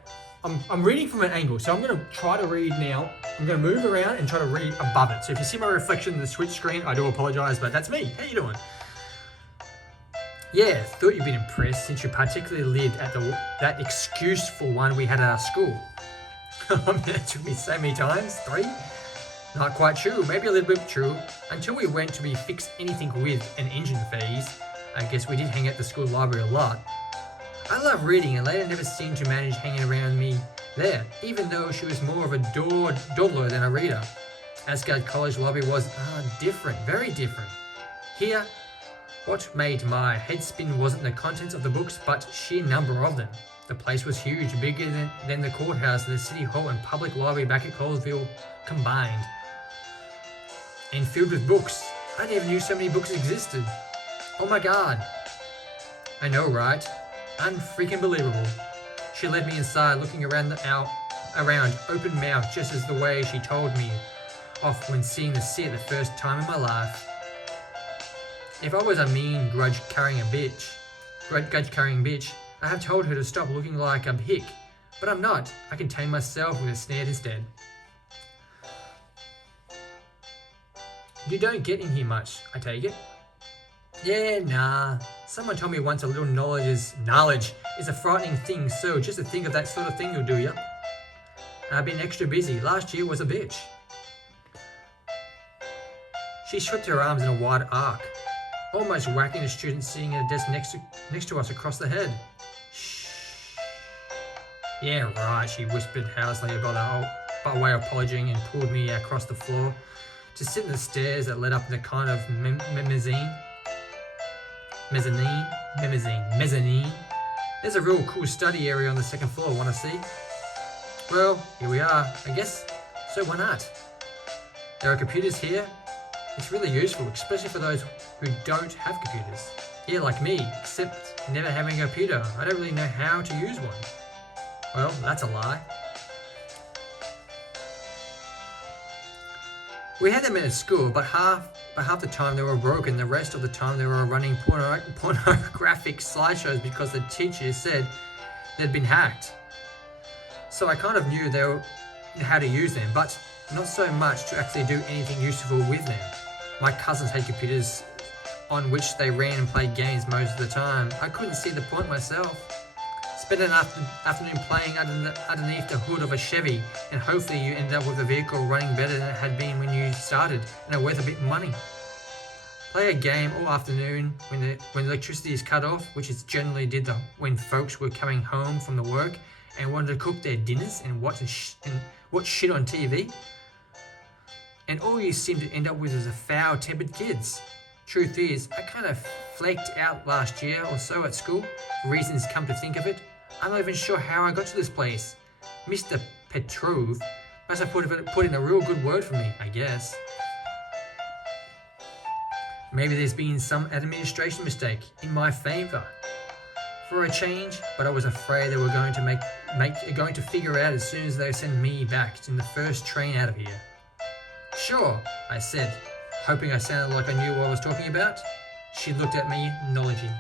I'm reading from an angle, so I'm going to try to read now. I'm going to move around and try to read above it. So if you see my reflection in the Switch screen, I do apologise, but that's me. How you doing? Yeah, thought you'd been impressed since you particularly lived at that excuseful one we had at our school. That took me so many times. 3? Not quite true, maybe a little bit true. Until we went to be fixed anything with an engine phase. I guess we did hang at the school library a lot. I love reading and Lena never seemed to manage hanging around me there, even though she was more of a dawdler than a reader. Asgard College Library was different, very different. Here, what made my head spin wasn't the contents of the books, but sheer number of them. The place was huge, bigger than the courthouse, the city hall and public library back at Colesville combined. And filled with books. I never knew so many books existed. Oh my god. I know, right? Unfreaking believable. She led me inside, looking around open mouthed, just as the way she told me off when seeing the sea the first time in my life. If I was a mean grudge-carrying bitch, I have told her to stop looking like a hick, but I'm not. I can tame myself with a snare instead. You don't get in here much, I take it? Yeah, nah. Someone told me once a little knowledge is a frightening thing, so just to think of that sort of thing will do ya. I've been extra busy. Last year was a bitch. She swept her arms in a wide arc, almost whacking a student sitting at a desk next to us across the head. Shh. Yeah, right, she whispered hoarsely by way of apologizing and pulled me across the floor to sit in the stairs that led up in the kind of mezzanine. There's a real cool study area on the second floor. Want to see? Well, here we are. I guess So why not? There are computers here. It's really useful, especially for those who don't have computers. Yeah, like me, except never having a computer. I don't really know how to use one. Well, that's a lie. We had them in at school, but half the time they were broken. The rest of the time they were running pornographic slideshows because the teacher said they'd been hacked. So I kind of knew how to use them, but not so much to actually do anything useful with them. My cousins had computers on which they ran and played games most of the time. I couldn't see the point myself. Spend an afternoon playing underneath the hood of a Chevy, and hopefully you end up with a vehicle running better than it had been when you started and worth a bit of money. Play a game all afternoon when electricity is cut off, which it generally did when folks were coming home from the work and wanted to cook their dinners and watch shit on TV. And all you seem to end up with is a foul-tempered kids. Truth is, I kind of flaked out last year or so at school, for reasons come to think of it. I'm not even sure how I got to this place. Mr. Petrov must have put in a real good word for me, I guess. Maybe there's been some administration mistake in my favour for a change, but I was afraid they were going to figure out as soon as they send me back in the first train out of here. Sure, I said, hoping I sounded like I knew what I was talking about. She looked at me, acknowledging.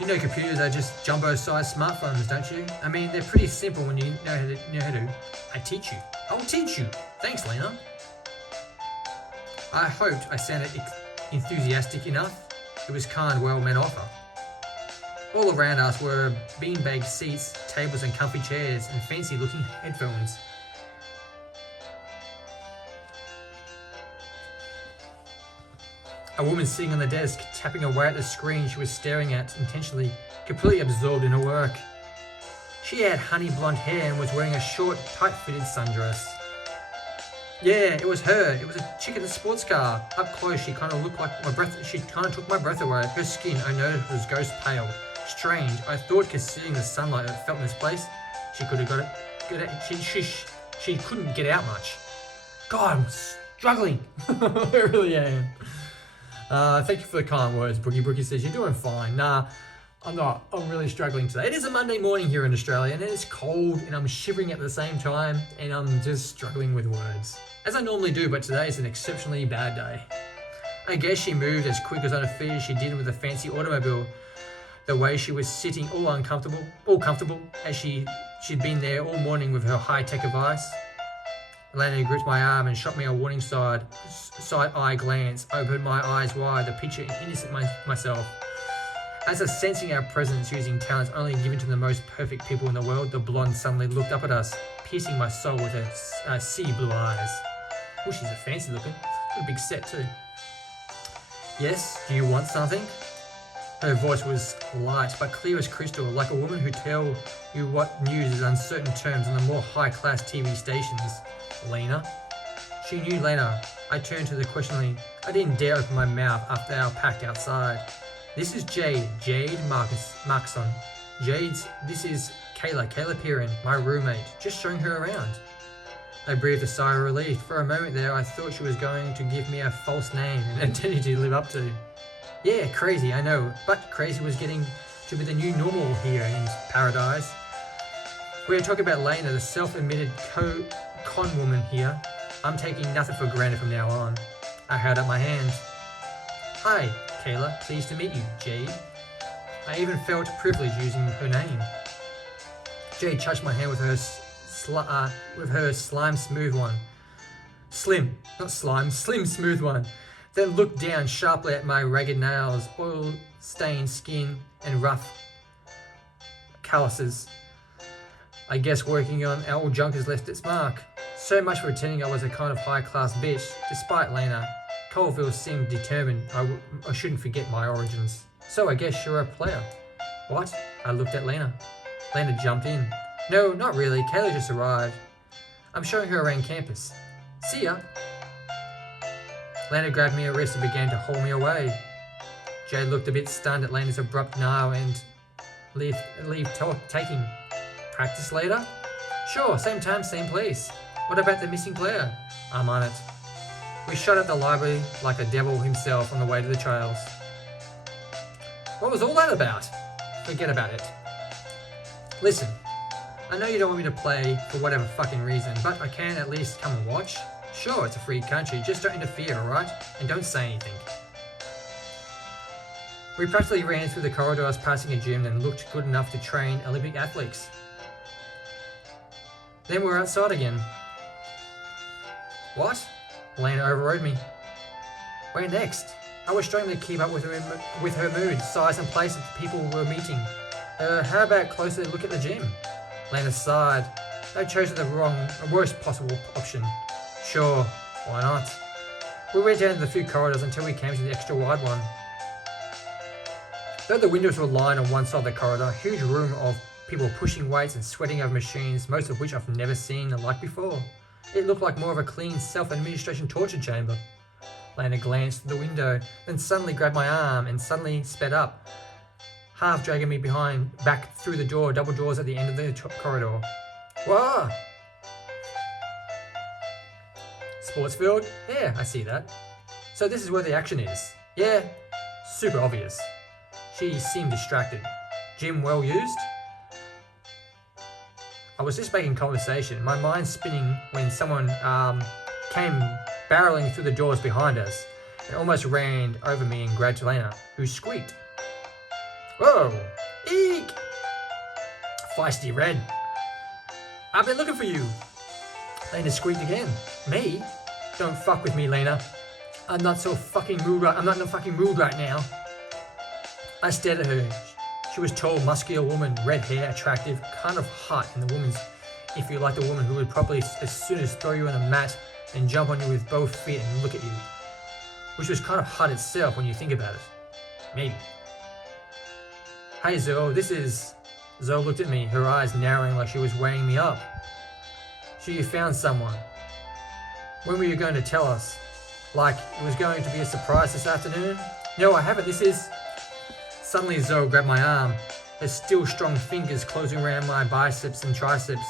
You know computers are just jumbo-sized smartphones, don't you? I mean, they're pretty simple when you know how to. I teach you. I'll teach you. Thanks, Lena. I hoped I sounded enthusiastic enough. It was kind, well-meant offer. All around us were beanbag seats, tables and comfy chairs, and fancy-looking headphones. A woman sitting on the desk, tapping away at the screen she was staring at intensely, completely absorbed in her work. She had honey blonde hair and was wearing a short, tight-fitted sundress. Yeah, it was her. It was a chick in a sports car. Up close, she kind of looked like my breath. She kind of took my breath away. Her skin, I noticed, was ghost pale. Strange. I thought, considering the sunlight that felt in this place, she could have got it. She couldn't get out much. God, I'm struggling. I really am. Thank you for the kind words, Brookie. Brookie says, you're doing fine. Nah, I'm not. I'm really struggling today. It is a Monday morning here in Australia, and it is cold, and I'm shivering at the same time, and I'm just struggling with words. As I normally do, but today is an exceptionally bad day. I guess she moved as quick as on her feet as she did with a fancy automobile. The way she was sitting all comfortable, as she'd been there all morning with her high-tech device. Lena gripped my arm and shot me a warning side-eye glance. I opened my eyes wide, the picture innocent myself. As if sensing our presence using talents only given to the most perfect people in the world, the blonde suddenly looked up at us, piercing my soul with her sea blue eyes. Oh, she's a fancy looking. Got a big set too. Yes, do you want something? Her voice was light but clear as crystal, like a woman who tells you what news is uncertain terms on the more high-class TV stations. Lena? She knew Lena. I turned to her questioningly. I didn't dare open my mouth after our packed outside. This is Jade Markson. This is Kayla Piran, my roommate, just showing her around. I breathed a sigh of relief. For a moment there, I thought she was going to give me a false name and identity to live up to. Yeah, crazy, I know, but crazy was getting to be the new normal here in paradise. We're talking about Lena, the self-admitted con woman here. I'm taking nothing for granted from now on. I held up my hand. Hi, Kayla, pleased to meet you, Jade. I even felt privileged using her name. Jade touched my hand with her slim smooth one. Then looked down sharply at my ragged nails, oil-stained skin, and rough calluses. I guess working on our old junk has left its mark. So much for pretending I was a kind of high-class bitch. Despite Lena, Colville seemed determined I shouldn't forget my origins. So I guess you're a player. What? I looked at Lena. Lena jumped in. No, not really. Kayla just arrived. I'm showing her around campus. See ya. Lena grabbed me a wrist and began to haul me away. Jade looked a bit stunned at Lena's abrupt denial and taking. Practice later? Sure, same time, same place. What about the missing player? I'm on it. We shot at the library like a devil himself on the way to the trails. What was all that about? Forget about it. Listen, I know you don't want me to play for whatever fucking reason, but I can at least come and watch. Sure, it's a free country, just don't interfere, alright? And don't say anything. We practically ran through the corridors passing a gym and looked good enough to train Olympic athletes. Then we're outside again. What? Lena overrode me. Where next? I was struggling to keep up with her mood, size and place of the people we were meeting. How about closer look at the gym? Lena sighed. I chose the worst possible option. Sure, why not? We went down the few corridors until we came to the extra wide one. Though the windows were lined on one side of the corridor, a huge room of people pushing weights and sweating over machines, most of which I've never seen the like before. It looked like more of a clean self-administration torture chamber. Lena glanced through the window, then suddenly grabbed my arm and suddenly sped up, half dragging me back through the double doors at the end of the corridor. Whoa! Sports field? Yeah, I see that. So this is where the action is. Yeah, super obvious. She seemed distracted. Gym well used? I was just making conversation, my mind spinning when someone came barreling through the doors behind us and almost ran over me and grabbed Lena, who squeaked. Whoa! Eek! Feisty Red. I've been looking for you. Lena squeaked again. Me? Don't fuck with me, Lena. I'm not in a fucking mood right now. I stared at her. She was tall, muscular woman, red hair, attractive, kind of hot in the woman's, if you like, the woman who would probably as soon as throw you on a mat and jump on you with both feet and look at you. Which was kind of hot itself when you think about it. Maybe. Hey Zoe, this is... Zoe looked at me, her eyes narrowing like she was weighing me up. So you found someone. When were you going to tell us? Like it was going to be a surprise this afternoon? No, I haven't. This is... Suddenly Zoe grabbed my arm, her still strong fingers closing around my biceps and triceps.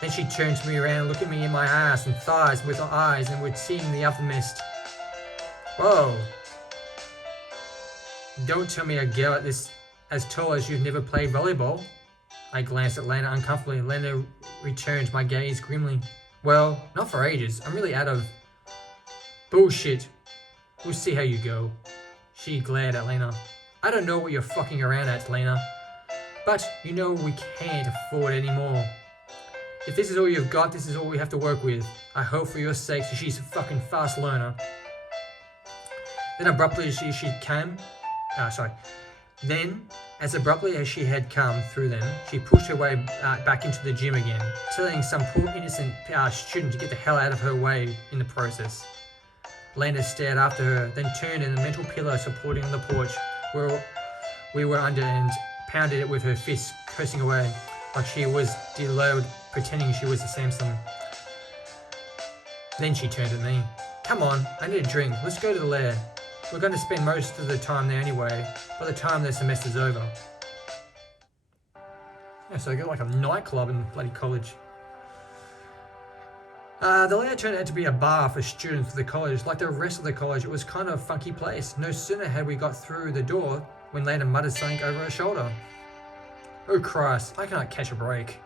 Then she turned me around and looked at me in my ass and thighs with her eyes and was seeing the uttermost. Whoa. Don't tell me a girl at this as tall as you've never played volleyball. I glanced at Lena uncomfortably. Lena returned my gaze grimly. Well, not for ages. I'm really out of... Bullshit. We'll see how you go. She glared at Lena. I don't know what you're fucking around at, Lena. But you know we can't afford any more. If this is all you've got, this is all we have to work with. I hope for your sake she's a fucking fast learner. Then abruptly as she came... Then, as abruptly as she had come through them, she pushed her way back into the gym again, telling some poor innocent student to get the hell out of her way in the process. Lena stared after her, then turned in the mental pillow supporting on the porch where we were under and pounded it with her fists, cursing away like she was deload, pretending she was a Samson. Then she turned to me. Come on, I need a drink. Let's go to the lair. We're going to spend most of the time there anyway, by the time the semester's over. Yeah, so I got like a nightclub in bloody college. The lair turned out to be a bar for students of the college. Like the rest of the college, it was kind of a funky place. No sooner had we got through the door when Lena muttered something over her shoulder. Oh Christ, I cannot catch a break.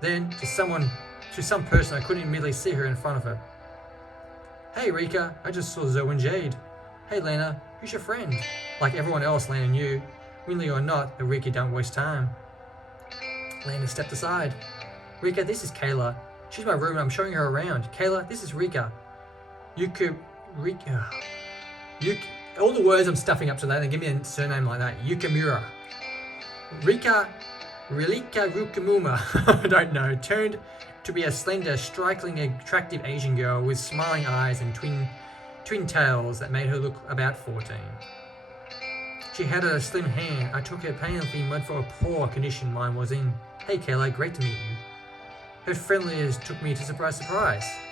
Then, to some person, I couldn't immediately see her in front of her. Hey Rika, I just saw Zoe and Jade. Hey Lena, who's your friend? Like everyone else, Lena knew. Willingly or not, that Rika don't waste time. Lena stepped aside. Rika, this is Kayla. She's my roommate, I'm showing her around. Kayla, this is Rika. All the words I'm stuffing up today, they give me a surname like that. Yukamura. Rika Rukamuma, I don't know, turned to be a slender, strikingly attractive Asian girl with smiling eyes and twin tails that made her look about 14. She had a slim hand. I took her painfully much for a poor condition mine was in. Hey Kayla, great to meet you. Her friendliness took me to surprise,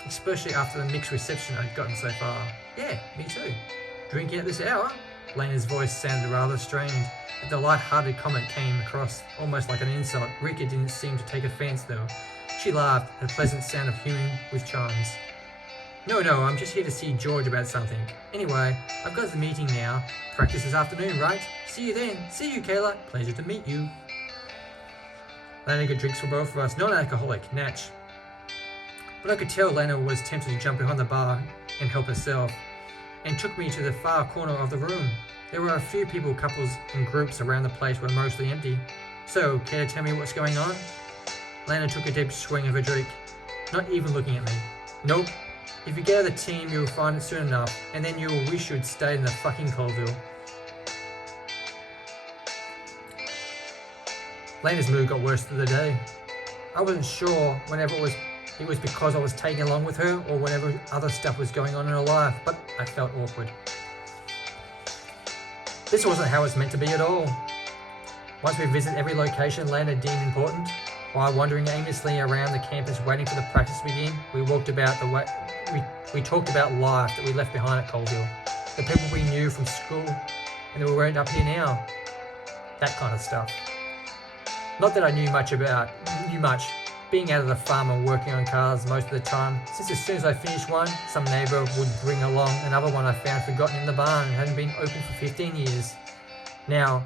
especially after the mixed reception I'd gotten so far. Yeah, me too. Drinking at this hour? Lena's voice sounded rather strained. The light-hearted comment came across almost like an insult. Rika didn't seem to take offense though. She laughed at the pleasant sound of hewing with chimes. No, I'm just here to see George about something. Anyway, I've got the meeting now. Practice this afternoon, right? See you then. See you, Kayla. Pleasure to meet you. Lana got drinks for both of us. Non-alcoholic, natch. But I could tell Lana was tempted to jump behind the bar and help herself, and took me to the far corner of the room. There were a few people, couples and groups around the place were mostly empty. So, care to tell me what's going on? Lana took a deep swing of her drink, not even looking at me. Nope. If you get out of the team, you'll find it soon enough, and then you'll wish you'd stayed in the fucking Colville. Lana's mood got worse through the day. I wasn't sure whenever it was because I was tagging along with her or whatever other stuff was going on in her life, but I felt awkward. This wasn't how it was meant to be at all. Once we visited every location Lana deemed important, while wandering aimlessly around the campus waiting for the practice to begin, we talked about life that we left behind at Colville, the people we knew from school and that we weren't up here now. That kind of stuff. Not that I knew much, being out of the farm and working on cars most of the time, since as soon as I finished one, some neighbour would bring along another one I found forgotten in the barn and hadn't been open for 15 years. Now,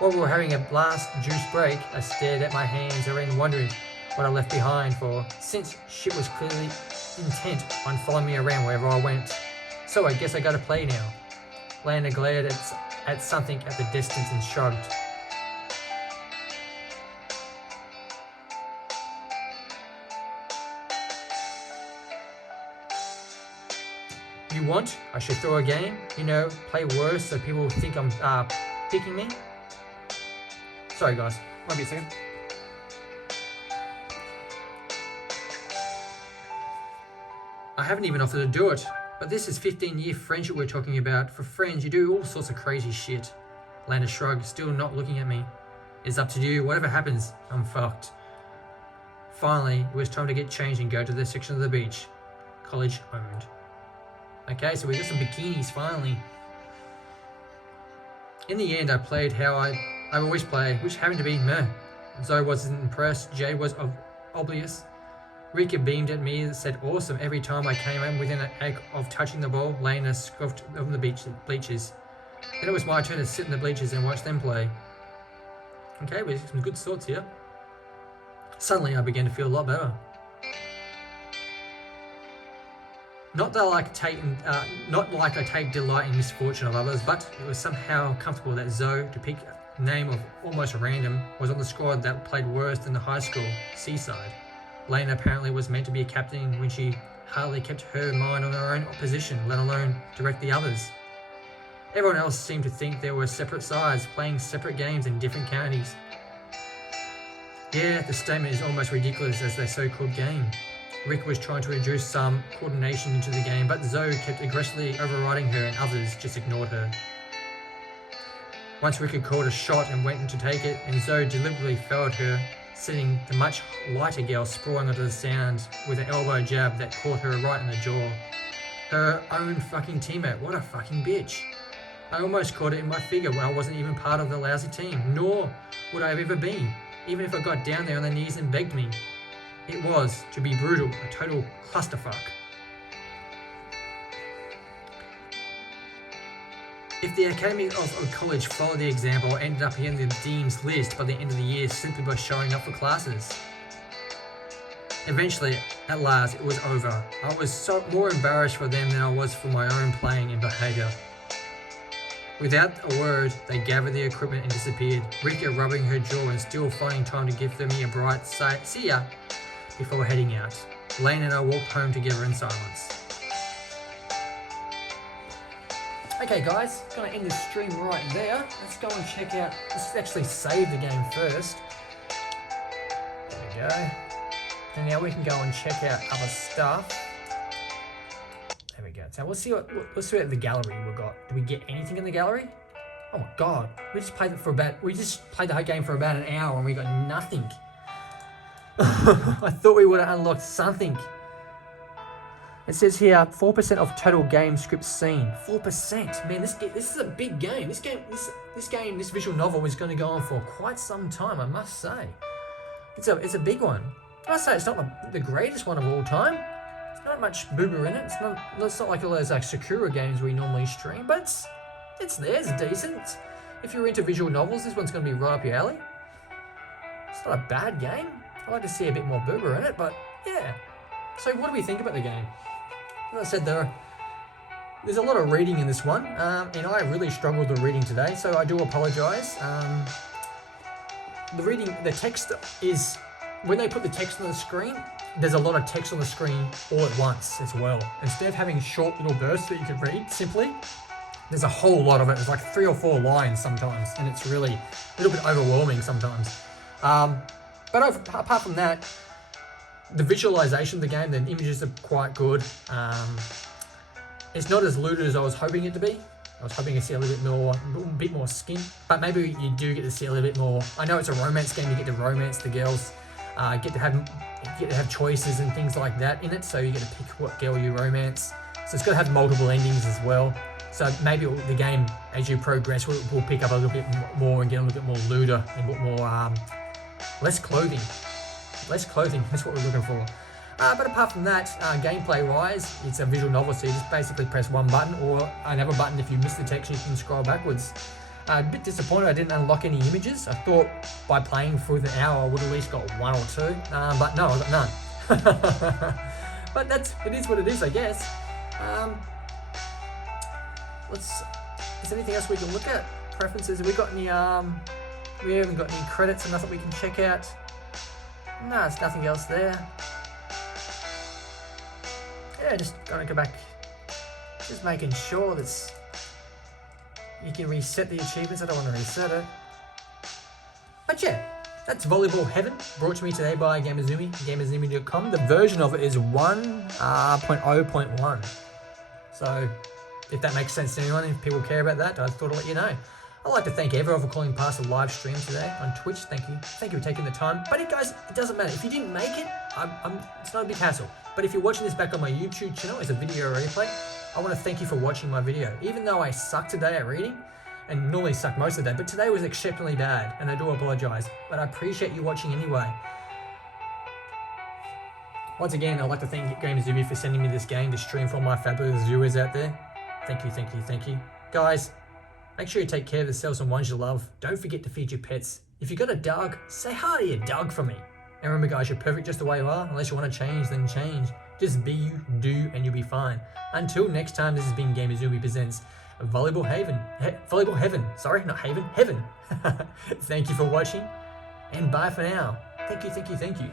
while we were having a last juice break, I stared at my hands and wondered what I left behind for, since shit was clearly intent on following me around wherever I went. So I guess I gotta play now. Lana glared at something at the distance and shrugged. You want? I should throw a game? Play worse so people think I'm picking me? Sorry guys, might be a second. I haven't even offered to do it, but this is 15-year friendship we're talking about. For friends, you do all sorts of crazy shit. Lana shrugged, still not looking at me. It's up to you, whatever happens, I'm fucked. Finally, it was time to get changed and go to the section of the beach. College owned. Okay, so we got some bikinis finally. In the end, I played how I always play, which happened to be meh. Zoe wasn't impressed, Jay was oblivious. Rika beamed at me and said awesome every time I came in within an act of touching the ball. Lana scoffed on the bleachers. Then it was my turn to sit in the bleachers and watch them play. Okay, we got some good thoughts here. Suddenly I began to feel a lot better. Not like I take delight in misfortune of others, but it was somehow comfortable that Zoe, to pick a name of almost random, was on the squad that played worse than the high school, Seaside. Lana apparently was meant to be a captain when she hardly kept her mind on her own position, let alone direct the others. Everyone else seemed to think there were separate sides, playing separate games in different counties. Yeah, the statement is almost ridiculous as their so-called game. Rick was trying to introduce some coordination into the game, but Zoe kept aggressively overriding her and others just ignored her. Once Rick had called a shot and went in to take it, and Zoe deliberately fouled her, sending the much lighter girl sprawling onto the sand with an elbow jab that caught her right in the jaw. Her own fucking teammate, what a fucking bitch. I almost caught it in my figure when I wasn't even part of the lousy team, nor would I have ever been, even if I got down there on their knees and begged me. It was, to be brutal, a total clusterfuck. If the Academy of College followed the example, I ended up in the Dean's list by the end of the year simply by showing up for classes. Eventually, at last, it was over. I was more embarrassed for them than I was for my own playing and behaviour. Without a word, they gathered the equipment and disappeared, Rika rubbing her jaw and still finding time to give me a bright see ya before heading out. Lane and I walked home together in silence. Okay guys, gonna end this stream right there. Let's go and check out, let's actually save the game first. There we go. And now we can go and check out other stuff. There we go. So let's see what the gallery we got. Did we get anything in the gallery? Oh my god, we just played the whole game for about an hour and we got nothing. I thought we would have unlocked something. It says here 4% of total game script seen. 4%. Man, this is a big game. This visual novel is going to go on for quite some time, I must say. It's a big one. I must say it's not the greatest one of all time. It's not much boober in it. It's not like all those like Sakura games we normally stream, but it's there. It's decent. If you're into visual novels, this one's going to be right up your alley. It's not a bad game. I'd like to see a bit more boober in it, but yeah. So what do we think about the game? As I said, there's a lot of reading in this one, and I really struggled with reading today, so I do apologise. The text is, when they put the text on the screen, there's a lot of text on the screen all at once as well. Instead of having short little bursts that you can read simply, there's a whole lot of it. There's like 3 or 4 lines sometimes, and it's really a little bit overwhelming sometimes. But apart from that, the visualization of the game, the images are quite good. It's not as lewd as I was hoping it to be. I was hoping to see a bit more skin, but maybe you do get to see a little bit more. I know it's a romance game. You get to romance the girls, get to have choices and things like that in it. So you get to pick what girl you romance. So it's got to have multiple endings as well. So maybe the game, as you progress, will pick up a little bit more and get a little bit more lewder and a bit more less clothing. Less clothing. That's what we're looking for. But apart from that, gameplay-wise, it's a visual novel, so you just basically press one button or another button. If you miss the text, you can scroll backwards. A bit disappointed I didn't unlock any images. I thought by playing for the hour I would at least got 1 or 2, but no, I got none. But it is what it is, I guess. Is there anything else we can look at? Preferences? Have we got any? We haven't got any credits or nothing we can check out. No, there's nothing else there. Yeah, just gonna go back. Just making sure that you can reset the achievements. I don't want to reset it. But yeah, that's Volleyball Heaven, brought to me today by Gamuzumi, Gamuzumi.com. The version of it is 1.0.1. So, if that makes sense to anyone, if people care about that, I thought I'd let you know. I'd like to thank everyone for calling past the live stream today on Twitch. Thank you for taking the time. But guys, it doesn't matter. If you didn't make it, it's not a big hassle. But if you're watching this back on my YouTube channel as a video replay, I want to thank you for watching my video. Even though I suck today at reading, and normally suck most of the day, but today was exceptionally bad, and I do apologise. But I appreciate you watching anyway. Once again, I'd like to thank Gamuzumi for sending me this game to stream for all my fabulous viewers out there. Thank you. Guys, make sure you take care of yourselves and ones you love. Don't forget to feed your pets. If you got a dog, say hi to your dog for me. And remember guys, you're perfect just the way you are. Unless you want to change, then change. Just be you, do, and you'll be fine. Until next time, this has been Gamuzumi Presents Volleyball Heaven. Volleyball Heaven. Sorry, not Haven. Heaven. Thank you for watching, and bye for now. Thank you.